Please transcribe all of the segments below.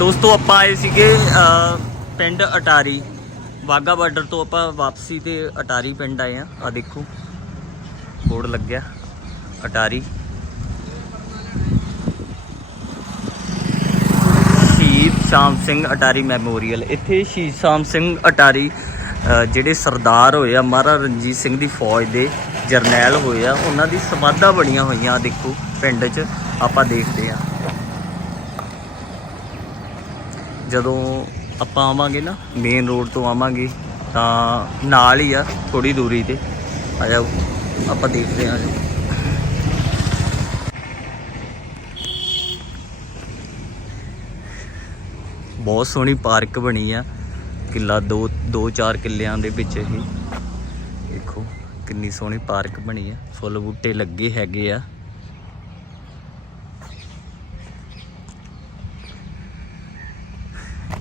ਦੋਸਤੋ, ਆਪਾਂ ਆਏ ਸੀਗੇ ਪਿੰਡ ਅਟਾਰੀ। ਵਾਗਾ ਬਾਰਡਰ ਤੋਂ ਆਪਾਂ ਵਾਪਸੀ ਤੇ ਅਟਾਰੀ ਪਿੰਡ ਆਏ ਆ। ਆ ਦੇਖੋ, ਬੋਰਡ ਲੱਗਿਆ, ਅਟਾਰੀ। ਸ਼ਹੀਦ ਸ਼ਾਮ ਸਿੰਘ ਅਟਾਰੀ ਮੈਮੋਰੀਅਲ। ਇੱਥੇ ਸ਼ਹੀਦ ਸ਼ਾਮ ਸਿੰਘ ਅਟਾਰੀ ਜਿਹੜੇ ਸਰਦਾਰ ਹੋਏ ਆ, ਮਹਾਰਾਜਾ ਰਣਜੀਤ ਸਿੰਘ ਦੀ ਫੌਜ ਦੇ ਜਰਨੈਲ ਹੋਏ ਆ, ਉਹਨਾਂ ਦੀ ਸਮਾਧਾਂ ਬਣੀਆਂ ਹੋਈਆਂ ਆ ਦੇਖੋ, ਪਿੰਡ 'ਚ ਆਪਾਂ ਦੇਖਦੇ ਆ। ਜਦੋਂ ਆਪਾਂ ਆਵਾਂਗੇ ਨਾ ਮੇਨ ਰੋਡ ਤੋਂ ਆਵਾਂਗੇ, ਤਾਂ ਨਾਲ ਹੀ ਆ ਥੋੜੀ ਦੂਰੀ ਤੇ। ਆ ਜਾਓ, ਆਪਾਂ ਦੇਖਦੇ ਹਾਂ ਜਾਓ ਬਹੁਤ ਸੋਹਣੀ ਪਾਰਕ ਬਣੀ ਆ, ਕਿੱਲਾ ਦੋ ਦੋ ਚਾਰ ਕਿੱਲਿਆਂ ਦੇ ਵਿੱਚ ਹੀ ਦੇਖੋ, ਕਿੰਨੀ ਸੋਹਣੀ ਪਾਰਕ ਬਣੀ ਆ, ਫੁੱਲ ਬੂਟੇ ਲੱਗੇ ਹੈਗੇ ਆ।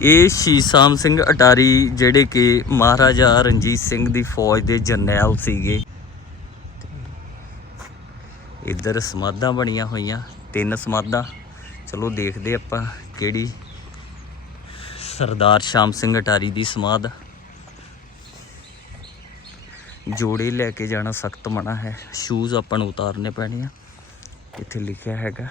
ਇਹ ਸ਼ੀਸ਼ਾਮ ਸਿੰਘ ਅਟਾਰੀ ਜਿਹੜੇ ਕਿ ਮਹਾਰਾਜਾ ਰਣਜੀਤ ਸਿੰਘ ਦੀ ਫੌਜ ਦੇ ਜਰਨੈਲ ਸੀਗੇ। ਇੱਧਰ ਸਮਾਧਾਂ ਬਣੀਆਂ ਹੋਈਆਂ, ਤਿੰਨ ਸਮਾਧਾਂ। ਚਲੋ ਦੇਖਦੇ ਆਪਾਂ ਕਿਹੜੀ ਸਰਦਾਰ ਸ਼ਾਮ ਸਿੰਘ ਅਟਾਰੀ ਦੀ ਸਮਾਧ। ਜੋੜੇ ਲੈ ਕੇ ਜਾਣਾ ਸਖਤ ਮਨਾ ਹੈ। ਸ਼ੂਜ਼ ਆਪਾਂ ਨੂੰ ਉਤਾਰਨੇ ਪੈਣੇ ਆ। ਇੱਥੇ ਲਿਖਿਆ ਹੈਗਾ।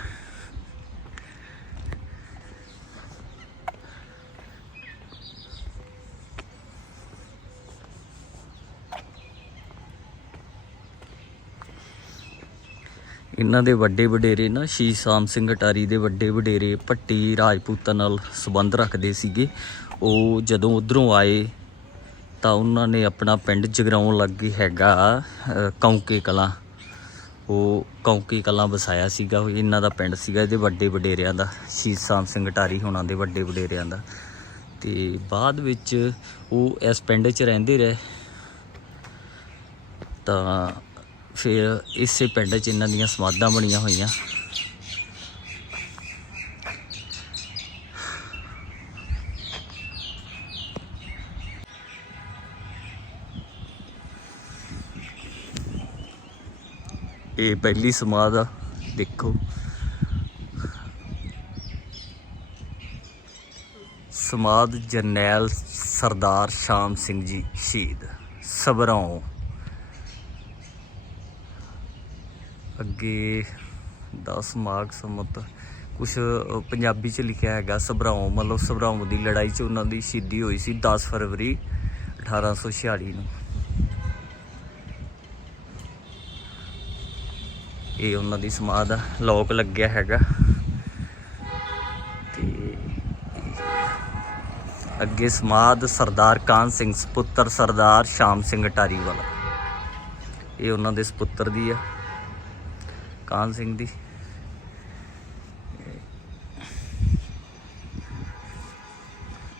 ਇਹਨਾਂ ਦੇ ਵੱਡੇ ਵਡੇਰੇ ਨਾ ਸ਼ੀਸ਼ਾਮ ਸਿੰਘ ਅਟਾਰੀ ਦੇ ਵੱਡੇ ਵਡੇਰੇ ਪੱਟੀ ਰਾਜਪੂਤਾਂ ਨਾਲ ਸੰਬੰਧ ਰੱਖਦੇ ਸੀਗੇ। ਉਹ ਜਦੋਂ ਉਧਰੋਂ ਆਏ ਤਾਂ ਉਹਨਾਂ ਨੇ ਆਪਣਾ ਪਿੰਡ ਜਗਰਾਉਣ ਲੱਗੇ ਹੈਗਾ ਕੌਂਕੇ ਕਲਾਂ। ਉਹ ਕੌਂਕੇ ਕਲਾਂ ਵਸਾਇਆ ਸੀਗਾ ਇਹਨਾਂ ਦਾ ਪਿੰਡ ਸੀਗਾ ਇਹਦੇ ਵੱਡੇ ਵਡੇਰਿਆਂ ਦਾ ਸ਼ੀ ਸਿੰਘ ਅਟਾਰੀ ਹੋਣਾ ਦੇ ਵੱਡੇ ਵਡੇਰਿਆਂ ਦਾ। ਤੇ ਬਾਅਦ ਵਿੱਚ ਉਹ ਇਸ ਪਿੰਡ 'ਚ ਰਹਿੰਦੇ ਰਹੇ। ਤਾਂ ਫਿਰ ਇਸੇ ਪਿੰਡ 'ਚ ਇਹਨਾਂ ਦੀਆਂ ਸਮਾਧਾਂ ਬਣੀਆਂ ਹੋਈਆਂ। ਇਹ ਪਹਿਲੀ ਸਮਾਧ ਆ, ਦੇਖੋ। ਸਮਾਧ ਜਰਨੈਲ ਸਰਦਾਰ ਸ਼ਾਮ ਸਿੰਘ ਜੀ ਸ਼ਹੀਦ ਸਬਰੋਂ ਅੱਗੇ 10 ਮਾਰਚ ਸਮਤ ਕੁਝ ਪੰਜਾਬੀ ਚ ਲਿਖਿਆ ਹੈਗਾ, ਸਭਰਾਉਂ, ਮਤਲਬ ਸਭਰਾਉਂ ਦੀ ਲੜਾਈ ਚ ਉਹਨਾਂ ਦੀ ਸ਼ਹੀਦੀ ਹੋਈ ਸੀ 10 ਫਰਵਰੀ 1846 ਨੂੰ। ਇਹ ਉਹਨਾਂ ਦੀ ਸਮਾਧ ਆ, ਲੋਕ ਲੱਗਿਆ ਹੈਗਾ। ਤੇ ਅੱਗੇ ਸਮਾਧ ਸਰਦਾਰ ਕਾਨ ਸਿੰਘ ਸੁਪੁੱਤਰ ਸਰਦਾਰ ਸ਼ਾਮ ਸਿੰਘ ਅਟਾਰੀ ਵਾਲਾ। ਇਹ ਉਹਨਾਂ ਦੇ ਸੁਪੁੱਤਰ ਦੀ ਆ। ਕਾਨ ਸਿੰਘ ਦੀ।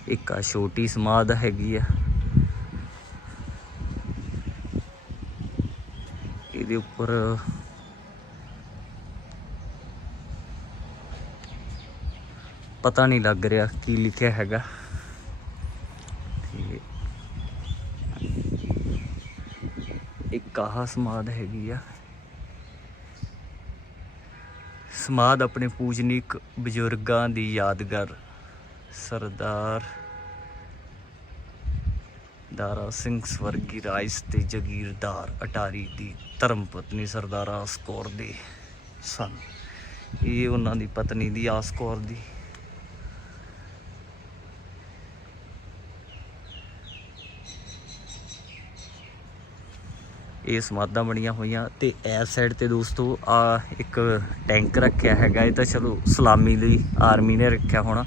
ਇੱਕ ਆ ਛੋਟੀ ਸਮਾਧ ਹੈਗੀ ਆ। ਇਹਦੇ ਉੱਪਰ ਪਤਾ ਨਹੀਂ ਲੱਗ ਰਿਹਾ ਕੀ ਲਿਖਿਆ ਹੈਗਾ। ਤੇ ਇੱਕ ਆਹ ਸਮਾਧ ਹੈਗੀ ਆ। ਸਮਾਧ ਆਪਣੇ ਪੂਜਨੀਕ ਬਜ਼ੁਰਗਾਂ ਦੀ ਯਾਦਗਾਰ। ਸਰਦਾਰ ਦਾਰਾ ਸਿੰਘ ਸਵਰਗੀ ਰਾਇਸ ਤੇ ਜਗੀਰਦਾਰ ਅਟਾਰੀ ਦੀ ਧਰਮ ਪਤਨੀ ਸਰਦਾਰ ਆਸ ਕੌਰ ਦੇ ਸਨ। ਇਹ ਉਹਨਾਂ ਦੀ ਪਤਨੀ ਦੀ ਆਸ ਕੌਰ ਦੀ ਇਹ ਸਮਾਧਾਂ ਬਣੀਆਂ ਹੋਈਆਂ ਤੇ ਇਸ ਸਾਈਡ ਤੇ ਦੋਸਤੋ, ਆ ਇੱਕ ਟੈਂਕ ਰੱਖਿਆ ਹੈਗਾ, ਇਹ ਤਾਂ ਚਲੋ ਸਲਾਮੀ ਲਈ ਆਰਮੀ ਨੇ ਰੱਖਿਆ ਹੋਣਾ।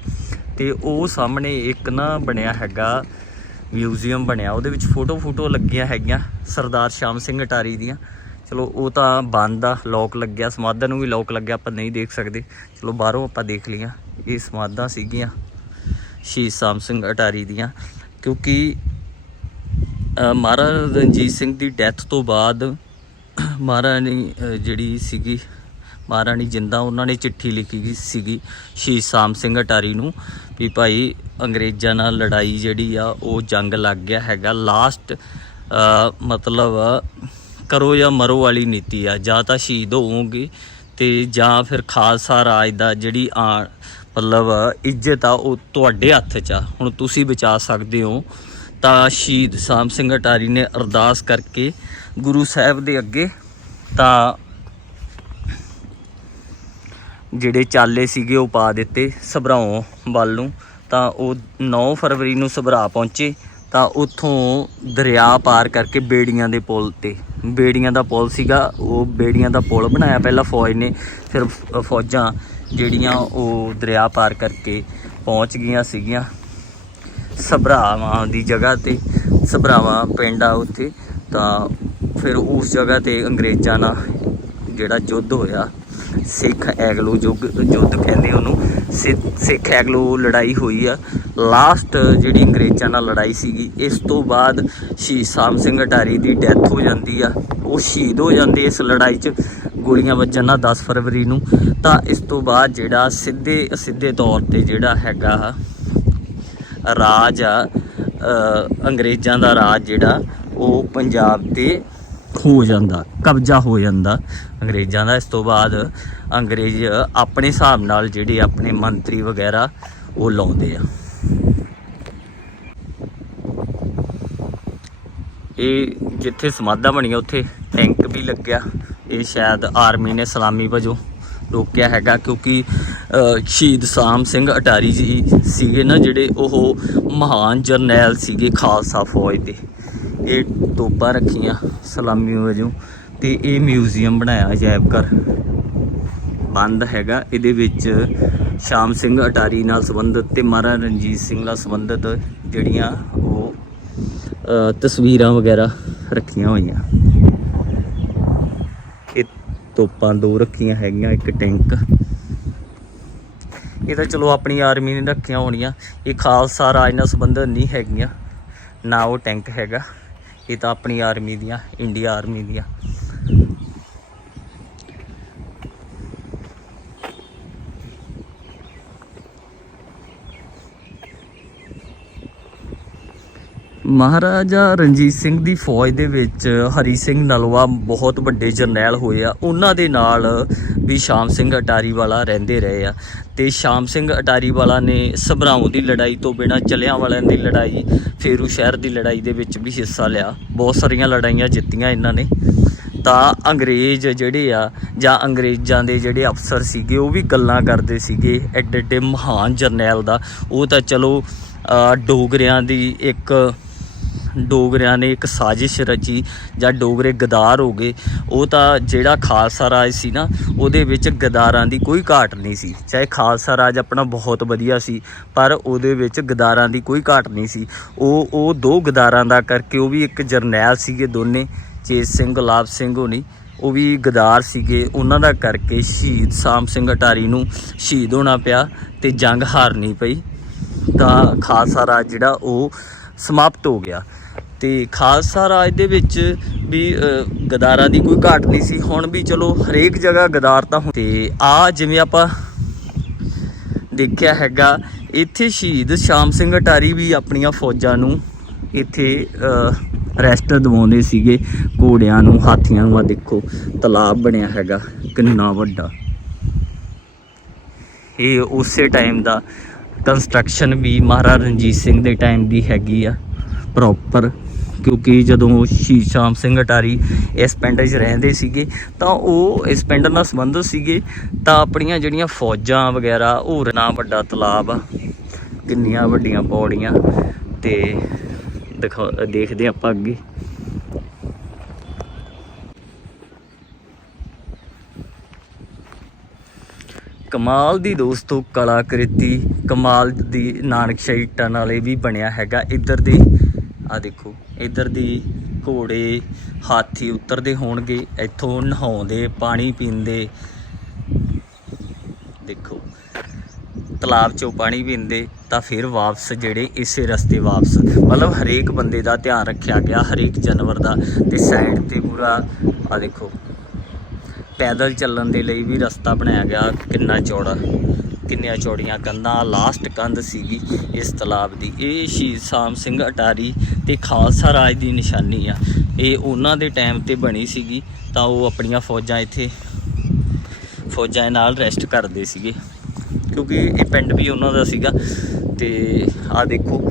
ਤੇ ਉਹ ਸਾਹਮਣੇ ਇੱਕ ਨਾ ਬਣਿਆ ਹੈਗਾ ਮਿਊਜ਼ੀਅਮ ਬਣਿਆ, ਉਹਦੇ ਵਿੱਚ ਫੋਟੋ ਫੋਟੋ ਲੱਗੀਆਂ ਹੈਗੀਆਂ, ਸਰਦਾਰ ਸ਼ਾਮ ਸਿੰਘ ਅਟਾਰੀ ਦੀਆਂ। ਚਲੋ, ਉਹ ਤਾਂ ਬੰਦ ਆ ਲੋਕ ਲੱਗਿਆ, ਸਮਾਧਾਂ ਨੂੰ ਵੀ ਲੋਕ ਲੱਗਿਆ, ਆਪਾਂ ਨਹੀਂ ਦੇਖ ਸਕਦੇ। ਚਲੋ, ਬਾਹਰੋਂ ਆਪਾਂ ਦੇਖ ਲਈਆਂ, ਇਹ ਸਮਾਧਾਂ ਸੀਗੀਆਂ ਸ਼ਹੀਦ ਸ਼ਾਮ ਸਿੰਘ ਅਟਾਰੀ ਦੀਆਂ, ਕਿਉਂਕਿ ਮਹਾਰਾਜਾ ਰਣਜੀਤ ਸਿੰਘ ਦੀ ਡੈਥ ਤੋਂ ਬਾਅਦ ਮਹਾਰਾਣੀ ਜਿਹੜੀ ਸੀਗੀ ਮਹਾਰਾਣੀ ਜਿੰਦਾ ਉਹਨਾਂ ਨੇ ਚਿੱਠੀ ਲਿਖੀ ਗਈ ਸੀਗੀ ਸ਼ਹੀਦ ਸ਼ਾਮ ਸਿੰਘ ਅਟਾਰੀ ਨੂੰ ਵੀ ਭਾਈ ਅੰਗਰੇਜ਼ਾਂ ਨਾਲ ਲੜਾਈ ਜਿਹੜੀ ਆ, ਉਹ ਜੰਗ ਲੱਗ ਗਿਆ ਹੈਗਾ। ਲਾਸਟ ਮਤਲਬ ਕਰੋ ਜਾਂ ਮਰੋ ਵਾਲੀ ਨੀਤੀ ਆ, ਜਾਂ ਤਾਂ ਸ਼ਹੀਦ ਹੋਵੋਗੇ ਤੇ ਜਾਂ ਫਿਰ ਖਾਲਸਾ ਰਾਜ ਦਾ ਜਿਹੜੀ ਆ, ਮਤਲਬ ਇੱਜ਼ਤ ਆ, ਉਹ ਤੁਹਾਡੇ ਹੱਥ 'ਚ ਆ। ਹੁਣ ਤੁਸੀਂ ਬਚਾ ਸਕਦੇ ਹੋ। ਤਾਂ ਸ਼ਹੀਦ ਸਾਮ ਸਿੰਘ ਅਟਾਰੀ ਨੇ ਅਰਦਾਸ ਕਰਕੇ ਗੁਰੂ ਸਾਹਿਬ ਦੇ ਅੱਗੇ ਤਾਂ ਜਿਹੜੇ ਚਾਲੇ ਸੀਗੇ ਉਹ ਪਾ ਦਿੱਤੇ ਸਭਰਾਓ ਵੱਲ ਨੂੰ। ਤਾਂ ਉਹ 9 ਫਰਵਰੀ ਨੂੰ ਸਭਰਾ ਪਹੁੰਚੇ। ਤਾਂ ਉੱਥੋਂ ਦਰਿਆ ਪਾਰ ਕਰਕੇ ਬੇੜੀਆਂ ਦੇ ਪੁਲ ਤੇ। ਬੇੜੀਆਂ ਦਾ ਪੁਲ ਸੀਗਾ। ਉਹ ਬੇੜੀਆਂ ਦਾ ਪੁਲ ਬਣਾਇਆ ਪਹਿਲਾਂ ਫੌਜ ਨੇ। ਫਿਰ ਫੌਜਾਂ ਜਿਹੜੀਆਂ ਉਹ ਦਰਿਆ ਪਾਰ ਕਰਕੇ ਪਹੁੰਚ ਗਈਆਂ ਸੀਗੀਆਂ। ਸਭਰਾਵਾਂ ਦੀ ਜਗ੍ਹਾ ਤੇ, ਸਭਰਾਵਾਂ ਪਿੰਡ ਆ ਉੱਥੇ, ਤਾਂ ਫਿਰ ਉਸ ਜਗ੍ਹਾ ਤੇ ਅੰਗਰੇਜ਼ਾਂ ਨਾਲ ਜਿਹੜਾ ਯੁੱਧ ਹੋਇਆ, ਸਿੱਖ ਐਗਲੋ ਯੁੱਗ, ਯੁੱਧ ਕਹਿੰਦੇ ਉਹਨੂੰ, ਸਿ- ਸਿੱਖ ਐਗਲੋ ਲੜਾਈ ਹੋਈ ਆ। ਲਾਸਟ ਜਿਹੜੀ ਅੰਗਰੇਜ਼ਾਂ ਨਾਲ ਲੜਾਈ ਸੀਗੀ, ਇਸ ਤੋਂ ਬਾਅਦ ਸ਼ਹੀਦ ਸਾਮ ਸਿੰਘ ਅਟਾਰੀ ਦੀ ਡੈਥ ਹੋ ਜਾਂਦੀ ਆ। ਉਹ ਸ਼ਹੀਦ ਹੋ ਜਾਂਦੇ ਇਸ ਲੜਾਈ 'ਚ, ਗੋਲੀਆਂ ਵੱਜਣ ਨਾਲ 10 ਫਰਵਰੀ ਨੂੰ। ਤਾਂ ਇਸ ਤੋਂ ਬਾਅਦ ਜਿਹੜਾ ਸਿੱਧੇ ਸਿੱਧੇ ਤੌਰ ਤੇ ਜਿਹੜਾ ਹੈਗਾ ਰਾਜ ਆ ਅੰਗਰੇਜ਼ਾਂ ਦਾ ਰਾਜ ਜਿਹੜਾ, ਉਹ ਪੰਜਾਬ ਤੇ ਹੋ ਜਾਂਦਾ, ਕਬਜ਼ਾ ਹੋ ਜਾਂਦਾ। ਅੰਗਰੇਜ਼ਾਂ ਦਾ ਇਸ ਤੋਂ ਬਾਅਦ ਅੰਗਰੇਜ਼ ਆਪਣੇ ਹਿਸਾਬ ਨਾਲ ਜਿਹੜੇ ਆਪਣੇ ਮੰਤਰੀ ਵਗੈਰਾ, ਉਹ ਲਾਉਂਦੇ ਆ। ਇਹ ਜਿੱਥੇ ਸਮਾਧਾਂ ਬਣੀਆਂ, ਉੱਥੇ ਟੈਂਕ ਵੀ ਲੱਗਿਆ। ਇਹ ਸ਼ਾਇਦ ਆਰਮੀ ਨੇ ਸਲਾਮੀ ਵਜੋਂ ਰੋਕਿਆ ਹੈਗਾ ਕਿਉਂਕਿ ਸ਼ਹੀਦ ਸਾਮ ਸਿੰਘ ਅਟਾਰੀ ਜੀ ਸੀਗੇ ਨਾ ਜਿਹੜੇ ਉਹ ਮਹਾਨ ਜਰਨੈਲ ਸੀਗੇ ਖਾਲਸਾ ਫੌਜ ਦੇ। ਇਹ ਤੋਪਾਂ ਰੱਖੀਆਂ ਸਲਾਮੀ ਵਜੋਂ ਤੇ ਇਹ ਮਿਊਜ਼ੀਅਮ ਬਣਾਇਆ ਅਜਾਇਬ ਘਰ ਬੰਦ ਹੈਗਾ, ਇਹਦੇ ਵਿੱਚ ਸ਼ਾਮ ਸਿੰਘ ਅਟਾਰੀ ਨਾਲ ਸੰਬੰਧਿਤ ਤੇ ਮਹਾਰਾਜਾ ਰਣਜੀਤ ਸਿੰਘ ਨਾਲ ਸੰਬੰਧਿਤ ਜਿਹੜੀਆਂ ਉਹ ਤਸਵੀਰਾਂ ਵਗੈਰਾ ਰੱਖੀਆਂ ਹੋਈਆਂ। ਤੋਪਾਂ ਦੋ ਰੱਖੀਆਂ ਹੈਗੀਆਂ, ਇੱਕ ਟੈਂਕ। ਇਹ ਤਾਂ ਚਲੋ ਆਪਣੀ ਆਰਮੀ ਨੇ ਰੱਖੀਆਂ ਹੋਣੀਆਂ। ਇਹ ਖਾਲਸਾ ਰਾਜ ਨਾਲ ਸੰਬੰਧਿਤ ਨਹੀਂ ਹੈਗੀਆਂ। ਨਾ ਉਹ ਟੈਂਕ ਹੈਗਾ। ਇਹ ਤਾਂ ਆਪਣੀ ਆਰਮੀ ਦੀਆਂ, ਇੰਡੀਆ ਆਰਮੀ ਦੀਆਂ। ਮਹਾਰਾਜਾ ਰਣਜੀਤ ਸਿੰਘ ਦੀ ਫੌਜ ਦੇ ਵਿੱਚ ਹਰੀ ਸਿੰਘ ਨਲਵਾ ਬਹੁਤ ਵੱਡੇ ਜਰਨੈਲ ਹੋਏ ਆ। ਉਹਨਾਂ ਦੇ ਨਾਲ ਵੀ ਸ਼ਾਮ ਸਿੰਘ ਅਟਾਰੀ ਵਾਲਾ ਰਹਿੰਦੇ ਰਹੇ ਆ। ਤੇ ਸ਼ਾਮ ਸਿੰਘ ਅਟਾਰੀ ਵਾਲਾ ਨੇ ਸਭਰਾਉ ਦੀ ਲੜਾਈ ਤੋਂ ਬਿਨਾਂ ਚਲਿਆਂ ਵਾਲਿਆਂ ਦੀ ਲੜਾਈ, ਫੇਰੂ ਸ਼ਹਿਰ ਦੀ ਲੜਾਈ ਦੇ ਵਿੱਚ ਵੀ ਹਿੱਸਾ ਲਿਆ। ਬਹੁਤ ਸਾਰੀਆਂ ਲੜਾਈਆਂ ਜਿੱਤੀਆਂ ਇਹਨਾਂ ਨੇ। ਤਾਂ ਅੰਗਰੇਜ਼ ਜਿਹੜੇ ਆ ਜਾਂ ਅੰਗਰੇਜ਼ਾਂ ਦੇ ਜਿਹੜੇ ਅਫਸਰ ਸੀਗੇ, ਉਹ ਵੀ ਗੱਲਾਂ ਕਰਦੇ ਸੀਗੇ ਐਡੇ ਐਡੇ ਮਹਾਨ ਜਰਨੈਲ ਦਾ। ਉਹ ਤਾਂ ਚਲੋ ਡੋਗਰਿਆਂ ਦੀ ਇੱਕ ਡੋਗਰਿਆਂ ਨੇ ਇੱਕ ਸਾਜ਼ਿਸ਼ ਰਚੀ ਜਾਂ ਡੋਗਰੇ ਗਦਾਰ ਹੋ ਗਏ। ਉਹ ਤਾਂ ਜਿਹੜਾ ਖਾਲਸਾ ਰਾਜ ਸੀ ਨਾ, ਉਹਦੇ ਵਿੱਚ ਗਦਾਰਾਂ ਦੀ ਕੋਈ ਘਾਟ ਨਹੀਂ ਸੀ। ਚਾਹੇ ਖਾਲਸਾ ਰਾਜ ਆਪਣਾ ਬਹੁਤ ਵਧੀਆ ਸੀ, ਪਰ ਉਹਦੇ ਵਿੱਚ ਗਦਾਰਾਂ ਦੀ ਕੋਈ ਘਾਟ ਨਹੀਂ ਸੀ। ਉਹ ਉਹ ਦੋ ਗਦਾਰਾਂ ਦਾ ਕਰਕੇ ਉਹ ਵੀ ਇੱਕ ਜਰਨੈਲ ਸੀਗੇ ਦੋਨੇ, ਚੇਤ ਸਿੰਘ ਗੁਲਾਬ ਸਿੰਘ ਹੋਣੀ। ਉਹ ਵੀ ਗਦਾਰ ਸੀਗੇ। ਉਹਨਾਂ ਦਾ ਕਰਕੇ ਸ਼ਹੀਦ ਸਾਮ ਸਿੰਘ ਅਟਾਰੀ ਨੂੰ ਸ਼ਹੀਦ ਹੋਣਾ ਪਿਆ ਤੇ ਜੰਗ ਹਾਰਨੀ ਪਈ। ਤਾਂ ਖਾਲਸਾ ਰਾਜ ਜਿਹੜਾ ਉਹ ਸਮਾਪਤ ਹੋ ਗਿਆ। ਤੇ ਖਾਲਸਾ ਰਾਜ ਦੇ ਵਿੱਚ ਵੀ ਗਦਾਰਾਂ ਦੀ ਕੋਈ ਘਾਟ ਨਹੀਂ ਸੀ। ਹੁਣ ਵੀ ਚਲੋ ਹਰੇਕ ਜਗ੍ਹਾ ਗਦਾਰ ਤਾਂ ਹੁੰ- ਤੇ ਆ ਜਿਵੇਂ ਆਪਾਂ ਦੇਖਿਆ ਹੈਗਾ, ਇੱਥੇ ਸ਼ਹੀਦ ਸ਼ਾਮ ਸਿੰਘ ਅਟਾਰੀ ਵੀ ਆਪਣੀਆਂ ਫੌਜਾਂ ਨੂੰ ਇੱਥੇ ਰੈਸਟ ਦਵਾਉਂਦੇ ਸੀਗੇ। ਘੋੜਿਆਂ ਨੂੰ, ਹਾਥੀਆਂ ਨੂੰ ਆ ਦੇਖੋ, ਤਲਾਬ ਬਣਿਆ ਹੈਗਾ, ਕਿੰਨਾ ਵੱਡਾ। ਇਹ ਉਸੇ ਟਾਈਮ ਦਾ ਕੰਸਟਰਕਸ਼ਨ ਵੀ ਮਹਾਰਾਜਾ ਰਣਜੀਤ ਸਿੰਘ ਦੇ ਟਾਈਮ ਦੀ ਹੈਗੀ ਆ ਪ੍ਰੋਪਰ ਕਿਉਂਕਿ ਜਦੋਂ ਸ਼ਹੀਦ ਸ਼ਾਮ ਸਿੰਘ ਅਟਾਰੀ ਇਸ ਪਿੰਡ 'ਚ ਰਹਿੰਦੇ ਸੀਗੇ, ਤਾਂ ਉਹ ਇਸ ਪਿੰਡ ਨਾਲ ਸੰਬੰਧਿਤ ਸੀਗੇ, ਤਾਂ ਆਪਣੀਆਂ ਜਿਹੜੀਆਂ ਫੌਜਾਂ ਵਗੈਰਾ ਉਹ ਨਾ ਵੱਡਾ ਤਲਾਬ, ਕਿੰਨੀਆਂ ਵੱਡੀਆਂ ਪੌੜੀਆਂ, ਤੇ ਦਿਖਾ, ਦੇਖਦੇ ਆਪਾਂ ਅੱਗੇ। ਕਮਾਲ ਦੀ ਦੋਸਤੋ ਕਲਾਕ੍ਰਿਤੀ, ਕਮਾਲ ਦੀ ਨਾਨਕਸ਼ਾਹੀ ਟਨ ਨਾਲੇ ਵੀ ਬਣਿਆ ਹੈਗਾ ਇੱਧਰ ਦੇ। ਆ ਦੇਖੋ, ਇੱਧਰ ਦੀ ਘੋੜੇ ਹਾਥੀ ਉਤਰਦੇ ਹੋਣਗੇ, ਇੱਥੋਂ ਨਹਾਉਂਦੇ, ਪਾਣੀ ਪੀਂਦੇ। ਦੇਖੋ, ਤਲਾਬ ਚੋਂ ਪਾਣੀ ਪੀਂਦੇ, ਤਾਂ ਫਿਰ ਵਾਪਸ ਜਿਹੜੇ ਇਸੇ ਰਸਤੇ ਵਾਪਸ। ਮਤਲਬ ਹਰੇਕ ਬੰਦੇ ਦਾ ਧਿਆਨ ਰੱਖਿਆ ਗਿਆ, ਹਰੇਕ ਜਾਨਵਰ ਦਾ। ਤੇ ਸਾਈਡ ਤੇ ਪੂਰਾ ਆ ਦੇਖੋ, ਪੈਦਲ ਚੱਲਣ ਦੇ ਲਈ ਵੀ ਰਸਤਾ ਬਣਾਇਆ ਗਿਆ, ਕਿੰਨਾ ਚੌੜਾ। ਕਿੰਨੀਆਂ ਚੌੜੀਆਂ ਕੰਧਾਂ ਲਾਸਟ ਕੰਧ ਸੀਗੀ ਇਸ ਤਲਾਬ ਦੀ। ਇਹ ਸ਼ਹੀਦ ਸਾਮ ਸਿੰਘ ਅਟਾਰੀ ਤੇ ਖਾਲਸਾ ਰਾਜ ਦੀ ਨਿਸ਼ਾਨੀ ਆ। ਇਹ ਉਹਨਾਂ ਦੇ ਟਾਈਮ ਤੇ ਬਣੀ ਸੀਗੀ, ਤਾਂ ਉਹ ਆਪਣੀਆਂ ਫੌਜਾਂ ਇੱਥੇ, ਫੌਜਾਂ ਨਾਲ ਰੈਸਟ ਕਰਦੇ ਸੀਗੇ। ਕਿਉਂਕਿ ਇਹ ਪਿੰਡ ਵੀ ਉਹਨਾਂ ਦਾ ਸੀਗਾ ਤੇ ਆ ਦੇਖੋ,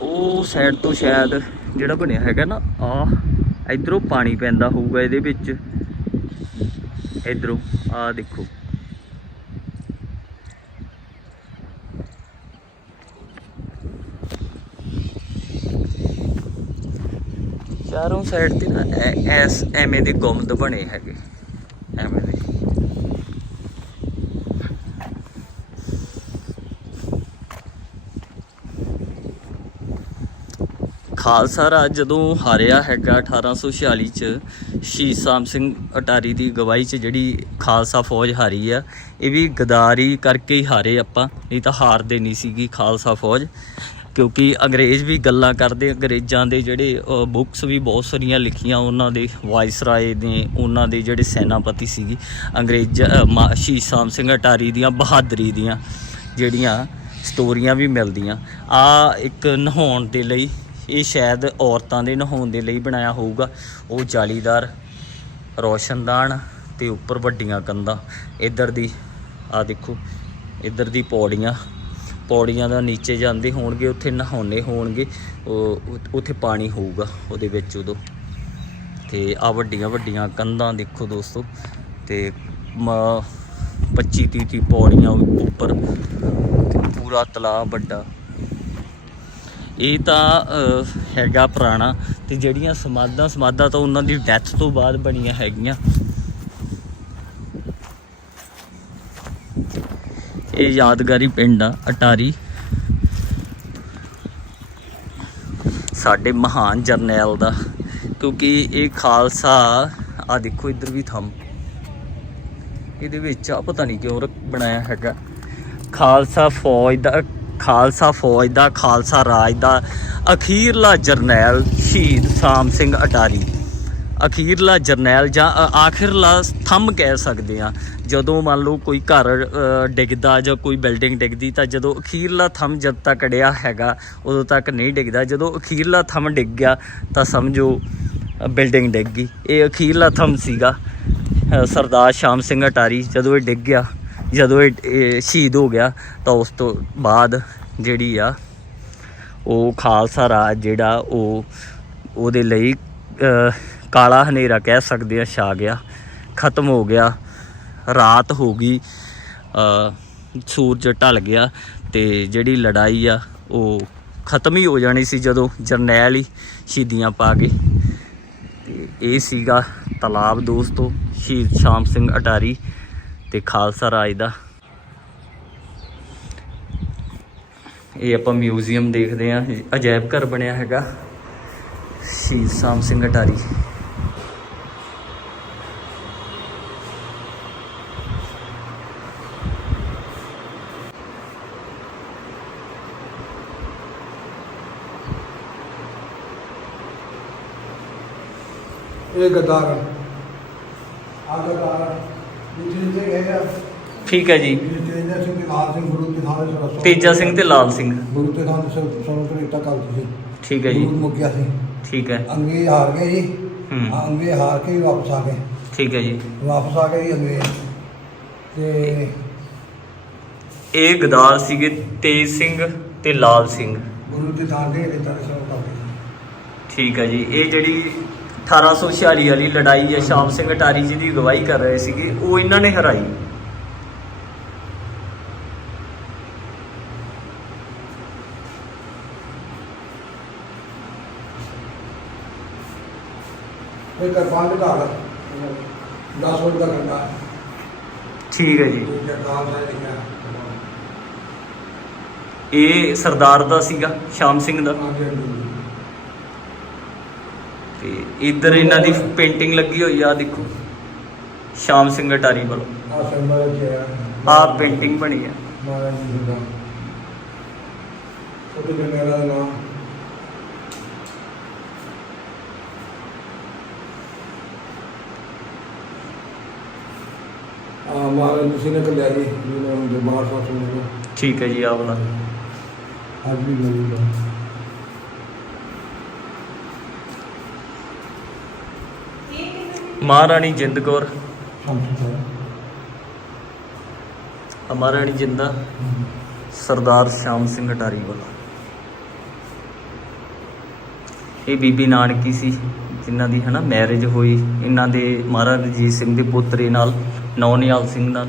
ਉਹ ਸਾਈਡ ਤੋਂ ਸ਼ਾਇਦ ਜਿਹੜਾ ਬਣਿਆ ਹੈਗਾ ਨਾ ਆ ਇਧਰੋਂ ਪਾਣੀ ਪੈਂਦਾ ਹੋਊਗਾ ਇਹਦੇ ਵਿੱਚ। ਇਧਰੋਂ ਆ ਦੇਖੋ। ਚਾਰੋਂ ਸਾਈਡ ਤੇ ਨਾ ਐਸ ਐਵੇਂ ਦੇ ਗੁੰਮਦ ਬਣੇ ਹੈਗੇ। ਐਵੇਂ ਦੇ। ਖਾਲਸਾ ਰਾਜ ਜਦੋਂ ਹਾਰਿਆ ਹੈਗਾ 1846 ਚ, ਸ਼ਹੀਦ ਸਾਮ ਸਿੰਘ ਅਟਾਰੀ ਦੀ ਗਵਾਹੀ ਚ ਜਿਹੜੀ ਖਾਲਸਾ ਫੌਜ ਹਾਰੀ ਆ, ਇਹ ਵੀ ਗਦਾਰੀ ਕਰਕੇ ਹੀ ਹਾਰੇ ਆਪਾਂ, ਨਹੀਂ ਤਾਂ ਹਾਰਦੇ ਨਹੀਂ ਸੀਗੀ ਖਾਲਸਾ ਫੌਜ। ਕਿਉਂਕਿ ਅੰਗਰੇਜ਼ ਵੀ ਗੱਲਾਂ ਕਰਦੇ ਅੰਗਰੇਜ਼ਾਂ ਦੇ ਜਿਹੜੇ ਬੁੱਕਸ ਵੀ ਬਹੁਤ ਸਾਰੀਆਂ ਲਿਖੀਆਂ ਉਹਨਾਂ ਦੇ ਵਾਇਸਰਾਏ ਨੇ ਉਹਨਾਂ ਦੇ ਜਿਹੜੇ ਸੈਨਾਪਤੀ ਸੀਗੀ ਅੰਗਰੇਜ਼ ਅ, ਮਾ- ਸ਼ਹੀਦ ਸਾਮ ਸਿੰਘ ਅਟਾਰੀ ਦੀਆਂ ਬਹਾਦਰੀ ਦੀਆਂ ਜਿਹੜੀਆਂ ਸਟੋਰੀਆਂ ਵੀ ਮਿਲਦੀਆਂ। ਆ ਇੱਕ ਨਹਾਉਣ ਦੇ ਲਈ ਇਹ ਸ਼ਾਇਦ ਔਰਤਾਂ ਦੇ ਨਹਾਉਣ ਦੇ ਲਈ ਬਣਾਇਆ ਹੋਊਗਾ। ਉਹ ਜਾਲੀਦਾਰ ਰੋਸ਼ਨਦਾਨ ਤੇ ਉੱਪਰ ਵੱਡੀਆਂ ਕੰਧਾਂ। ਇੱਧਰ ਦੀ ਆ ਦੇਖੋ ਇੱਧਰ ਦੀ ਪੌੜੀਆਂ। ਪੌੜੀਆਂ ਦਾ ਨੀਚੇ ਜਾਂਦੇ ਹੋਣਗੇ, ਉੱਥੇ ਨਹਾਉਣੇ ਹੋਣਗੇ ਉੱਥੇ ਪਾਣੀ ਹੋਊਗਾ ਉਹਦੇ ਵਿੱਚ ਉਦੋਂ। ਤੇ ਆ ਵੱਡੀਆਂ ਵੱਡੀਆਂ ਕੰਧਾਂ ਦੇਖੋ ਦੋਸਤੋ, ਤੇ 25 30 ਪੌੜੀਆਂ ਉੱਪਰ। ਤੇ ਪੂਰਾ ਤਲਾਬ ਵੱਡਾ। ਇਹ ਤਾਂ ਹੈਗਾ ਪੁਰਾਣਾ, ਤੇ ਜਿਹੜੀਆਂ ਸਮਾਧਾਂ ਸਮਾਧਾਂ ਤਾਂ ਉਹਨਾਂ ਦੀ ਡੈਥ ਤੋਂ ਬਾਅਦ ਬਣੀਆਂ ਹੈਗੀਆਂ। ਇਹ ਯਾਦਗਾਰੀ ਪਿੰਡ ਆ, ਅਟਾਰੀ। ਸਾਡੇ ਮਹਾਨ ਜਰਨੈਲ ਦਾ, ਕਿਉਂਕਿ ਇਹ ਖਾਲਸਾ ਆ ਦੇਖੋ ਇੱਧਰ ਵੀ ਥੰਮ। ਇਹਦੇ ਵਿੱਚ ਆ ਪਤਾ ਨਹੀਂ ਕਿਉਂ ਰੱਖ- ਬਣਾਇਆ ਹੈਗਾ। ਖਾਲਸਾ ਫੌਜ ਦਾ ਖਾਲਸਾ ਫੌਜ ਦਾ, ਖਾਲਸਾ ਰਾਜ ਦਾ ਅਖੀਰਲਾ ਜਰਨੈਲ ਸ਼ਹੀਦ ਸਾਮ ਸਿੰਘ ਅਟਾਰੀ। ਅਖੀਰਲਾ ਜਰਨੈਲ ਜਾਂ ਆਖਿਰਲਾ ਥੰਮ ਕਹਿ ਸਕਦੇ ਆ ਜਦੋਂ ਮੰਨ ਲਓ ਕੋਈ ਘਰ ਡਿੱਗਦਾ ਜਾਂ ਕੋਈ ਬਿਲਡਿੰਗ ਡਿੱਗਦੀ ਤਾਂ ਜਦੋਂ ਅਖੀਰਲਾ ਥੰਮ ਜਦ ਤੱਕ ਅੜਿਆ ਹੈਗਾ, ਉਦੋਂ ਤੱਕ ਨਹੀਂ ਡਿੱਗਦਾ। ਜਦੋਂ ਅਖੀਰਲਾ ਥੰਮ ਡਿੱਗ ਗਿਆ ਤਾਂ ਸਮਝੋ ਬਿਲਡਿੰਗ ਡਿੱਗ ਗਈ। ਇਹ ਅਖੀਰਲਾ ਥੰਮ ਸੀਗਾ ਸਰਦਾਰ ਸ਼ਾਮ ਸਿੰਘ ਅਟਾਰੀ। ਜਦੋਂ ਇਹ ਡਿੱਗ ਗਿਆ, ਜਦੋਂ ਇਹ ਸ਼ਹੀਦ ਹੋ ਗਿਆ, ਤਾਂ ਉਸ ਤੋਂ ਬਾਅਦ ਜਿਹੜੀ ਆ, ਉਹ ਖਾਲਸਾ ਰਾਜ ਜਿਹੜਾ ਉਹ, ਉਹਦੇ ਲਈ ਕਾਲਾ ਹਨੇਰਾ ਕਹਿ ਸਕਦੇ ਆ, ਛਾ ਗਿਆ, ਖਤਮ ਹੋ ਗਿਆ, ਰਾਤ ਹੋ ਗਈ ਸੂਰਜ ਢਲ ਗਿਆ ਤੇ ਜਿਹੜੀ ਲੜਾਈ ਆ, ਉਹ ਖਤਮ ਹੀ ਹੋ ਜਾਣੀ ਸੀ ਜਦੋਂ ਜਰਨੈਲ ਹੀ ਸ਼ਹੀਦੀਆਂ ਪਾ ਕੇ। ਤੇ ਇਹ ਸੀਗਾ ਤਲਾਬ ਦੋਸਤੋ, ਸ਼ਹੀਦ ਸ਼ਾਮ ਸਿੰਘ ਅਟਾਰੀ ਤੇ ਖਾਲਸਾ ਰਾਜ ਦਾ। ਇਹ ਆਪਾਂ ਮਿਊਜ਼ੀਅਮ ਦੇਖਦੇ ਆਂ ਅਜਾਇਬ ਘਰ ਬਣਿਆ ਹੈਗਾ, ਸ਼ਹੀਦ ਸ਼ਾਮ ਸਿੰਘ ਅਟਾਰੀ। ਇਹ ਗਦਾਰ ਆ ਗਦਾਰ ਜਿੱਥੇ ਗਏ ਆ। ਠੀਕ ਹੈ ਜੀ। ਤੇਜਾ ਸਿੰਘ ਤੇ ਲਾਲ ਸਿੰਘ ਗੁਰੂ ਤੇ ਥਾਣੇ ਸਰਸੋ ਤੇਜਾ ਸਿੰਘ ਤੇ ਲਾਲ ਸਿੰਘ। ਗੁਰੂ ਤੇ ਸਾਨੂੰ ਸੀ। ਠੀਕ ਹੈ ਜੀ। ਗੁਰੂ ਮੁੱਕ ਗਿਆ ਸੀ। ਠੀਕ ਹੈ। ਅੰਗੇ ਹਾਰ ਗਏ ਜੀ। ਹੂੰ। ਅੰਗੇ ਹਾਰ ਕੇ ਵਾਪਸ ਆ ਗਏ। ਠੀਕ ਹੈ ਜੀ। ਵਾਪਸ ਆ ਗਏ ਜੀ ਅੰਗੇ ਤੇ ਇਹ ਗਦਾਰ ਸੀਗੇ ਤੇਜ ਸਿੰਘ ਤੇ ਲਾਲ ਸਿੰਘ। ਗੁਰੂ ਤੇ ਥਾਣੇ ਦੇ ਸਾਨੂੰ ਕਰ ਗਏ ਠੀਕ ਹੈ ਜੀ। ਇਹ ਜਿਹੜੀ 1846 ਵਾਲੀ ਲੜਾਈ ਹੈ ਸ਼ਾਮ ਸਿੰਘ ਅਟਾਰੀ ਜੀ ਦੀ ਗਵਾਹੀ ਕਰ ਰਹੇ ਸੀਗੇ ਉਹ ਇਹਨਾਂ ਨੇ ਹਰਾਈ। ਫਿਰ ਕਿਰਪਾਨ ਦੇ ਘਰ 10 ਵਜੇ ਦਾ ਘੰਟਾ ਠੀਕ ਹੈ ਜੀ। ਇਹ ਇਹ ਸਰਦਾਰ ਦਾ ਸੀਗਾ ਸ਼ਾਮ ਸਿੰਘ ਦਾ। ਆਗੇ ਤੇ ਇੱਧਰ ਇਹਨਾਂ ਦੀ ਪੇਂਟਿੰਗ ਲੱਗੀ ਹੋਈ ਆ ਦੇਖੋ। ਸ਼ਾਮ ਸਿੰਘ ਅਟਾਰੀ ਵੱਲੋਂ। ਆ ਸੰਭਲ ਕੇ ਆ ਆਹ ਪੇਂਟਿੰਗ ਬਣੀ ਆ। ਮਹਾਰਾਜ ਜੀ ਦਾ। ਉਹਦੇ ਜਨਰਲ ਦਾ ਨਾਮ। ਆ ਮਹਾਰਾਜ ਜੀ ਨੇ ਕੱਲਿਆ ਜੀ ਜਿਹਨਾਂ ਨੂੰ ਦਰਬਾਰ ਸਾਹਿਬ ਸੁਣ ਠੀਕ ਹੈ ਜੀ ਵਾਲਾ। ਅੱਜ ਵੀ ਮਿਲੂਗਾ। ਮਹਾਰਾਣੀ ਜਿੰਦ ਕੌਰ। ਹਮਾਰਾ ਨਹੀਂ ਜਿੰਦਾ ਸਰਦਾਰ ਸ਼ਾਮ ਸਿੰਘ ਅਟਾਰੀ ਵਾਲਾ। ਇਹ ਬੀਬੀ ਨਾਨਕੀ ਸੀ ਜਿਨ੍ਹਾਂ ਦੀ ਹਨਾ ਮੈਰਿਜ ਹੋਈ। ਇਹਨਾਂ ਦੇ ਮਹਾਰਾਜ ਰਣਜੀਤ ਸਿੰਘ ਦੇ ਪੁੱਤਰੇ ਨਾਲ ਨੌਨਿਆਲ ਸਿੰਘ ਨਾਲ।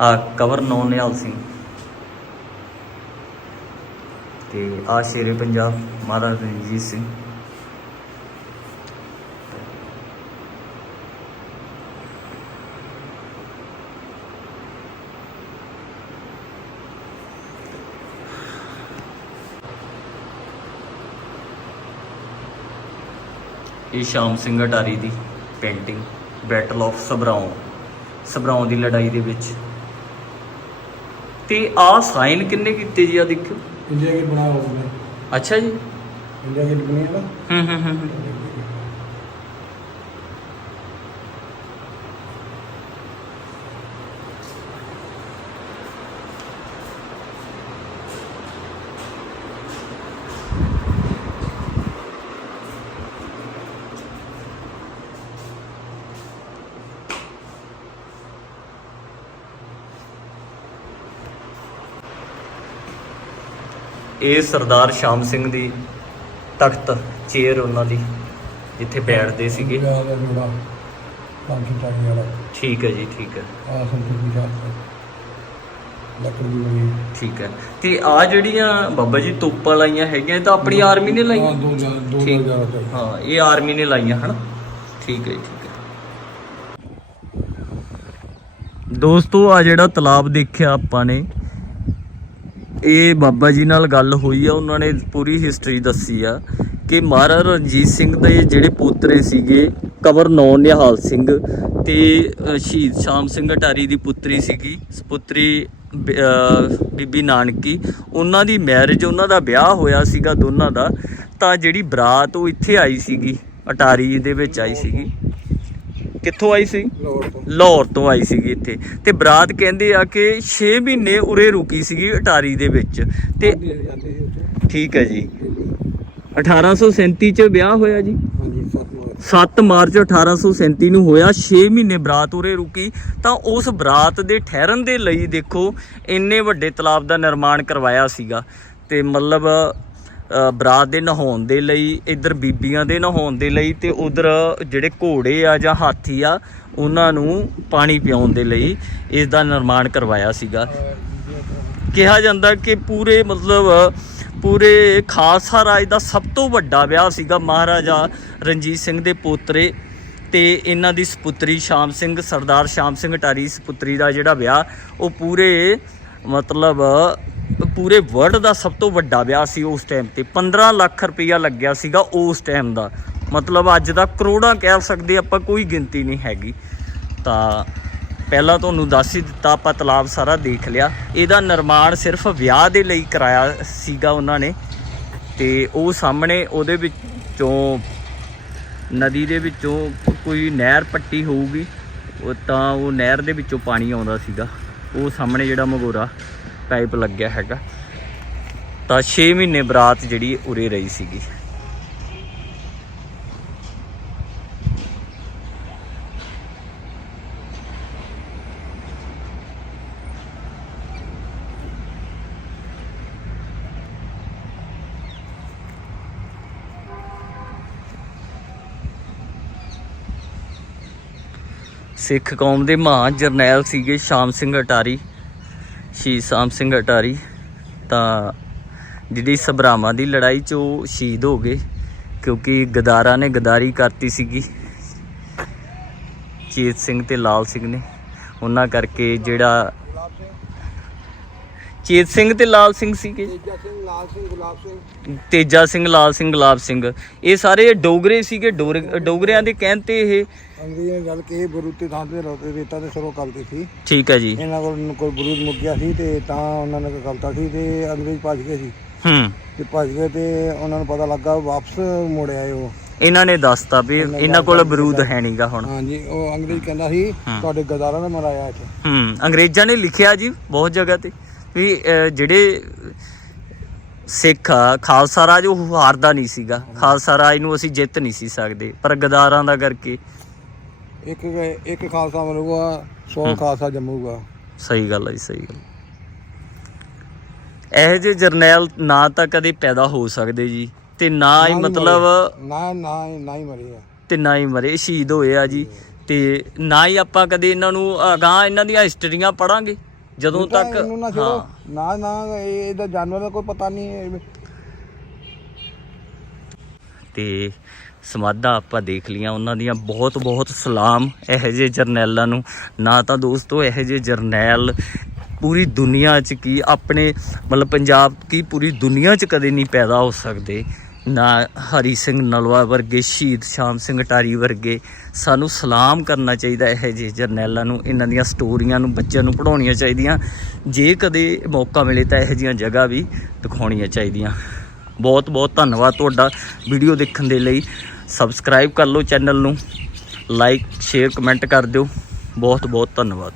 ਆ ਕਵਰ ਨੌਨਿਆਲ ਸਿੰਘ। ਤੇ ਆ ਸ਼ੇਰੇ ਪੰਜਾਬ ਮਹਾਰਾਜ ਰਣਜੀਤ ਸਿੰਘ। ਇਹ ਸ਼ਾਮ ਸਿੰਘ ਅਟਾਰੀ ਦੀ painting battle of Sobraon Sobraon ਦੀ ਲੜਾਈ ਦੇ ਵਿੱਚ। ਤੇ ਆ ਸਾਈਨ ਕਿੰਨੇ ਕੀਤੇ ਜੀ ਆ ਦੇਖਿਓ? ਇੰਡੀਆ ਗੇਟ ਬਣਾਇਆ ਅੱਛਾ ਜੀ। ਇੰਡੀਆ ਗੇਟ ਬਣਿਆ ਨਾ। ਹੂੰ ਹੂੰ ਹੂੰ। ਇਹ ਸਰਦਾਰ ਸ਼ਾਮ ਸਿੰਘ ਦੀ ਤਖਤ ਚੇਅਰ ਉਹਨਾਂ ਦੀ ਜਿੱਥੇ ਬੈਠਦੇ ਸੀਗੇ। ਠੀਕ ਹੈ ਜੀ ਠੀਕ ਹੈ। ਠੀਕ ਹੈ। ਤੇ ਆ ਜਿਹੜੀਆਂ ਬਾਬਾ ਜੀ ਤੋਪਾਂ ਲਾਈਆਂ ਹੈਗੀਆਂ ਇਹ ਤਾਂ ਆਪਣੀ ਆਰਮੀ ਨੇ ਲਾਈਆਂ? ਹਾਂ ਇਹ ਆਰਮੀ ਨੇ ਲਾਈਆਂ ਹਨ? ਠੀਕ ਹੈ ਠੀਕ ਹੈ। ਦੋਸਤੋ ਆ ਜਿਹੜਾ ਤਲਾਬ ਦੇਖਿਆ ਆਪਾਂ ਨੇ ਇਹ ਬਾਬਾ ਜੀ ਨਾਲ ਗੱਲ ਹੋਈ ਆ, ਉਹਨਾਂ ਨੇ ਪੂਰੀ ਹਿਸਟਰੀ ਦੱਸੀ ਆ ਕਿ ਮਹਾਰਾਜਾ ਰਣਜੀਤ ਸਿੰਘ ਦੇ ਜਿਹੜੇ ਪੋਤਰੇ ਸੀਗੇ ਕਵਰ ਨੌ ਨਿਹਾਲ ਸਿੰਘ ਤੇ ਸ਼ਹੀਦ ਸ਼ਾਮ ਸਿੰਘ ਅਟਾਰੀ ਦੀ ਪੁੱਤਰੀ ਸੀਗੀ ਸੁਪੁੱਤਰੀ ਬ- ਬੀਬੀ ਨਾਨਕੀ। ਉਹਨਾਂ ਦੀ ਮੈਰਿਜ ਉਹਨਾਂ ਦਾ ਵਿਆਹ ਹੋਇਆ ਸੀਗਾ ਦੋਨਾਂ ਦਾ। ਤਾਂ ਜਿਹੜੀ ਬਰਾਤ ਉਹ ਇੱਥੇ ਆਈ ਸੀਗੀ, ਅਟਾਰੀ ਦੇ ਵਿੱਚ ਆਈ ਸੀਗੀ। ਕਿੱਥੋਂ ਆਈ ਸੀ? ਤੋਂ ਲਾਹੌਰ ਤੋਂ ਆਈ ਸੀਗੀ ਇੱਥੇ। ਤੇ ਬਰਾਤ ਕਹਿੰਦੇ ਆ ਕਿ 6 ਮਹੀਨੇ ਉਰੇ ਰੁਕੀ ਸੀਗੀ ਅਟਾਰੀ ਦੇ ਵਿੱਚ। ਤੇ ਠੀਕ ਹੈ ਜੀ। 1837 ਚ ਵਿਆਹ ਹੋਇਆ ਜੀ? ਹਾਂਜੀ ਸੱਤ ਮਾਰ 7 ਮਾਰਚ 1837 ਨੂੰ ਹੋਇਆ 6 ਮਹੀਨੇ ਬਰਾਤ ਉਰੇ ਰੁਕੀ। ਤਾਂ ਉਸ ਬਰਾਤ ਦੇ ਠਹਿਰਨ ਦੇ ਲਈ ਦੇਖੋ ਇੰਨੇ ਵੱਡੇ ਤਲਾਬ ਦਾ ਨਿਰਮਾਣ ਕਰਵਾਇਆ ਸੀਗਾ। ਤੇ ਮਤਲਬ ਬਰਾਤ ਦੇ ਨਹਾਉਣ ਦੇ ਲਈ, ਇੱਧਰ ਬੀਬੀਆਂ ਦੇ ਨਹਾਉਣ ਦੇ ਲਈ ਤੇ ਉਧਰ ਜਿਹੜੇ ਘੋੜੇ ਆ ਜਾਂ ਹਾਥੀ ਆ, ਉਹਨਾਂ ਨੂੰ ਪਾਣੀ ਪਿਆਉਣ ਦੇ ਲਈ ਇਸ ਦਾ ਨਿਰਮਾਣ ਕਰਵਾਇਆ ਸੀਗਾ। ਕਿਹਾ ਜਾਂਦਾ ਕਿ ਪੂਰੇ ਮਤਲਬ ਪੂਰੇ ਖਾਲਸਾ ਰਾਜ ਦਾ ਸਭ ਤੋਂ ਵੱਡਾ ਵਿਆਹ ਸੀਗਾ ਮਹਾਰਾਜਾ ਰਣਜੀਤ ਸਿੰਘ ਦੇ ਪੋਤਰੇ ਤੇ ਇਹਨਾਂ ਦੀ ਸੁਪੁੱਤਰੀ ਸ਼ਾਮ ਸਿੰਘ, ਸਰਦਾਰ ਸ਼ਾਮ ਸਿੰਘ ਅਟਾਰੀ ਸੁਪੁੱਤਰੀ ਦਾ ਜਿਹੜਾ ਵਿਆਹ, ਉਹ ਪੂਰੇ ਮਤਲਬ ਪੂਰੇ ਵਰਲਡ ਦਾ ਸਭ ਤੋਂ ਵੱਡਾ ਵਿਆਹ ਸੀ ਉਸ ਟਾਈਮ ਤੇ। 15 ਲੱਖ ਰੁਪਈਆ ਲੱਗਿਆ ਸੀਗਾ ਉਸ ਟਾਈਮ ਦਾ। ਮਤਲਬ ਅੱਜ ਦਾ ਕਰੋੜਾਂ ਕਹਿ ਸਕਦੇ ਆਪਾਂ ਕੋਈ ਗਿਣਤੀ ਨਹੀਂ ਹੈਗੀ। ਤਾਂ ਪਹਿਲਾਂ ਤੁਹਾਨੂੰ ਦੱਸ ਹੀ ਦਿੱਤਾ, ਆਪਾਂ ਤਲਾਬ ਸਾਰਾ ਦੇਖ ਲਿਆ। ਇਹਦਾ ਨਿਰਮਾਣ ਸਿਰਫ ਵਿਆਹ ਦੇ ਲਈ ਕਰਾਇਆ ਸੀਗਾ ਉਹਨਾਂ ਨੇ। ਤੇ ਉਹ ਸਾਹਮਣੇ ਉਹਦੇ ਵਿੱਚੋਂ, ਨਦੀ ਦੇ ਵਿੱਚੋਂ ਕੋਈ ਨਹਿਰ ਪੱਟੀ ਹੋਊਗੀ, ਉਹ ਤਾਂ ਉਹ ਨਹਿਰ ਦੇ ਵਿੱਚੋਂ ਪਾਣੀ ਆਉਂਦਾ ਸੀਗਾ। ਉਹ ਸਾਹਮਣੇ ਜਿਹੜਾ ਮਗੋਰਾ। ਪਾਈਪ ਲੱਗਿਆ ਹੈਗਾ। ਤਾਂ 6 ਮਹੀਨੇ ਬਰਾਤ ਜਿਹੜੀ ਉਰੇ ਰਹੀ ਸੀਗੀ। ਸਿੱਖ ਕੌਮ ਦੇ ਮਹਾਨ ਜਰਨੈਲ ਸੀਗੇ ਸ਼ਾਮ ਸਿੰਘ ਅਟਾਰੀ। ਸ਼ਹੀਦ ਸ਼ਾਮ ਸਿੰਘ ਅਟਾਰੀ ਤਾਂ ਜਿਹੜੀ ਸਭਰਾਵਾਂ ਦੀ ਲੜਾਈ 'ਚ ਉਹ ਸ਼ਹੀਦ ਹੋ ਗਏ, ਕਿਉਂਕਿ ਗਦਾਰਾਂ ਨੇ ਗਦਾਰੀ ਕਰਤੀ ਸੀਗੀ। ਚੇਤ ਸਿੰਘ ਤੇ ਲਾਲ ਸਿੰਘ ਨੇ। ਉਹਨਾਂ ਕਰਕੇ ਜਿਹੜਾ ਚੇਤ ਸਿੰਘ ਤੇ ਲਾਲ ਸਿੰਘ ਸੀਗੇ। ਤੇਜਾ ਸਿੰਘ ਲਾਲ ਸਿੰਘ ਗੁਲਾਬ ਸਿੰਘ। ਤੇਜਾ ਸਿੰਘ ਲਾਲ ਸਿੰਘ ਗੁਲਾਬ ਸਿੰਘ। ਇਹ ਸਾਰੇ ਡੋਗਰੇ ਸੀਗੇ ਡੋਗਰਿਆਂ ਦੇ ਕਹਿਣ ਤੇ ਇਹ। ਅੰਗਰੇਜ਼ਾਂ ਨੇ ਗੱਲ ਕਿ ਇਹ ਬਰੂਤੀ ਥਾਂ ਤੇ ਰੋਤੇ ਰੇਤਾ ਤੇ ਸਰੋਂ ਕਰਦੇ ਸੀ। ਠੀਕ ਹੈ ਜੀ। ਇਹਨਾਂ ਕੋਲ ਕੋਈ ਬਰੂਦ ਮੁੱਕ ਗਿਆ ਸੀ ਤੇ ਤਾਂ ਉਹਨਾਂ ਨੇ ਸੀ ਤੇ ਅੰਗਰੇਜ਼ ਭੱਜ ਗਏ ਸੀ। ਹੂੰ। ਤੇ ਭੱਜ ਗਏ ਤੇ ਉਹਨਾਂ ਨੂੰ ਪਤਾ ਲੱਗਾ ਵਾਪਸ ਮੁੜ ਆਏ ਉਹ। ਇਹਨਾਂ ਨੇ ਦੱਸਤਾ ਵੀ ਇਹਨਾਂ ਕੋਲ ਬਰੂਦ। ਹੈ ਨਹੀਂਗਾ ਹੁਣ। ਹਾਂਜੀ ਉਹ ਅੰਗਰੇਜ਼ ਕਹਿੰਦਾ ਸੀ। ਤੁਹਾਡੇ ਗਦਾਰਾਂ ਨੇ ਮਰਾਇਆ ਇੱਥੇ। ਹੂੰ ਅੰਗਰੇਜ਼ਾਂ ਨੇ ਲਿਖਿਆ ਜੀ ਬਹੁਤ ਜਗ੍ਹਾ ਤੇ। ਵੀ ਜਿਹੜੇ ਸਿੱਖ ਆ ਖਾਲਸਾ ਰਾਜ ਉਹ ਹਾਰਦਾ ਨਹੀਂ ਸੀਗਾ। ਖਾਲਸਾ ਰਾਜ ਨੂੰ ਅਸੀਂ ਜਿੱਤ ਨਹੀਂ ਸੀ ਸਕਦੇ ਪਰ ਗਦਾਰਾਂ ਦਾ ਕਰਕੇ। ਇੱਕ ਇੱਕ ਖਾਲਸਾ ਮਰੂਗਾ 100 ਹੂੰ। ਖਾਲਸਾ ਜੰਮੂਗਾ। ਸਹੀ ਗੱਲ ਹੈ ਜੀ ਸਹੀ ਗੱਲ। ਇਹੋ ਜਿਹੇ ਜਰਨੈਲ ਨਾ ਤਾਂ ਕਦੇ ਪੈਦਾ ਹੋ ਸਕਦੇ ਜੀ ਤੇ ਨਾ ਹੀ ਮਤਲਬ ਨਾ ਨਾ ਨਾ ਹੀ ਮਰੇ ਆ। ਤੇ ਨਾ ਹੀ ਮਰੇ ਸ਼ਹੀਦ ਹੋਏ ਆ ਜੀ। ਤੇ ਨਾ ਹੀ ਆਪਾਂ ਕਦੇ ਇਹਨਾਂ ਨੂੰ ਅਗਾਹ ਇਹਨਾਂ ਦੀਆਂ ਹਿਸਟਰੀਆਂ ਪੜਾਂਗੇ ਜਦੋਂ ਤੱਕ ਇਹਨੂੰ ਨਾ ਛੇੜੋ ਨਾ ਨਾ ਇਹ ਇਹਦਾ ਜਾਨਵਰ ਦਾ ਕੋਈ ਪਤਾ ਨਹੀਂ ਹੈ ਤੇ ਸਮਾਧਾਂ ਆਪਾਂ ਦੇਖ ਲੀਆਂ ਉਹਨਾਂ ਦੀਆਂ ਬਹੁਤ ਬਹੁਤ ਸਲਾਮ ਇਹੋ ਜਿਹੇ ਜਰਨੈਲਾਂ ਨੂੰ। ਨਾ ਤਾਂ ਦੋਸਤੋ ਇਹੋ ਜਿਹੇ ਜਰਨੈਲ ਪੂਰੀ ਦੁਨੀਆ 'ਚ ਕੀ ਆਪਣੇ ਮਤਲਬ ਪੰਜਾਬ ਕੀ ਪੂਰੀ ਦੁਨੀਆ 'ਚ ਕਦੇ ਨਹੀਂ ਪੈਦਾ ਹੋ ਸਕਦੇ। ਨਾ ਹਰੀ ਸਿੰਘ ਨਲਵਾ ਵਰਗੇ, ਸ਼ਹੀਦ ਸ਼ਾਮ ਸਿੰਘ ਟਾਰੀ ਵਰਗੇ, ਸਾਨੂੰ ਸਲਾਮ ਕਰਨਾ ਚਾਹੀਦਾ ਇਹੋ ਜਿਹੇ ਜਰਨੈਲਾਂ ਨੂੰ, ਇਹਨਾਂ ਦੀਆਂ ਸਟੋਰੀਆਂ ਨੂੰ, ਬੱਚਿਆਂ ਨੂੰ ਪੜਾਉਣੀਆਂ ਚਾਹੀਦੀਆਂ। ਜੇ ਕਦੇ ਮੌਕਾ ਮਿਲੇ ਤਾਂ ਇਹੋ ਜਿਹੀਆਂ ਜਗ੍ਹਾ ਵੀ ਦਿਖਾਉਣੀਆਂ ਚਾਹੀਦੀਆਂ। ਬਹੁਤ ਬਹੁਤ ਧੰਨਵਾਦ ਤੁਹਾਡਾ ਵੀਡੀਓ ਦੇਖਣ ਦੇ ਲਈ। ਸਬਸਕ੍ਰਾਈਬ ਕਰ ਲਓ ਚੈਨਲ ਨੂੰ। ਲਾਈਕ ਸ਼ੇਅਰ ਕਮੈਂਟ ਕਰ ਦਿਓ। ਬਹੁਤ ਬਹੁਤ ਧੰਨਵਾਦ।